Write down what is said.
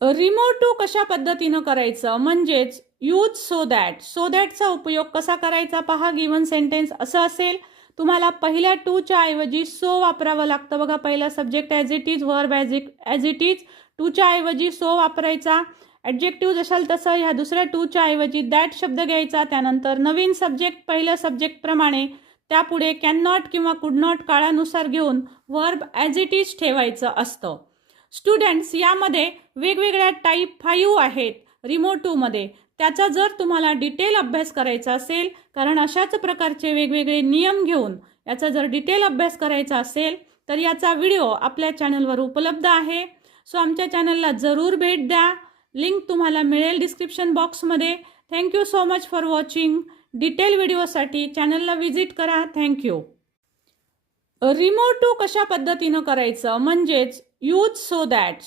Remove to कशा पद्धतीनं करायचं म्हणजेच यूज सो दॅटचा उपयोग कसा करायचा पहा. गिवन सेंटेन्स असं असेल, तुम्हाला पहिल्या टूच्या ऐवजी सो वापरावं लागतं बघा. पहिला subject as it is, verb as it is, टूच्या ऐवजी सो वापरायचा. ॲडजेक्टिव्ह असाल तसं ह्या दुसऱ्या टूच्या ऐवजी दॅट शब्द घ्यायचा. त्यानंतर नवीन सब्जेक्ट पहिल्या सब्जेक्टप्रमाणे त्यापुढे कॅन नॉट किंवा कुड नॉट काळानुसार घेऊन वर्ब ॲज इट इज ठेवायचं असतं. स्टुडंट्स, यामध्ये वेगवेगळ्या टाईप 5 आहेत रिमूव्ह टूमध्ये. त्याचा जर तुम्हाला डिटेल अभ्यास करायचा असेल, कारण अशाच प्रकारचे वेगवेगळे नियम घेऊन याचा जर डिटेल अभ्यास करायचा असेल तर याचा व्हिडिओ आपल्या चॅनलवर उपलब्ध आहे. सो आमच्या चॅनलला जरूर भेट द्या. लिंक तुम्हाला मिळेल डिस्क्रिप्शन बॉक्समध्ये. Thank you so much for watching. Detail व्हिडिओसाठी चॅनलला व्हिजिट करा. थँक्यू. रिमूव्ह टू कशा पद्धतीनं करायचं म्हणजेच यूज सो दॅट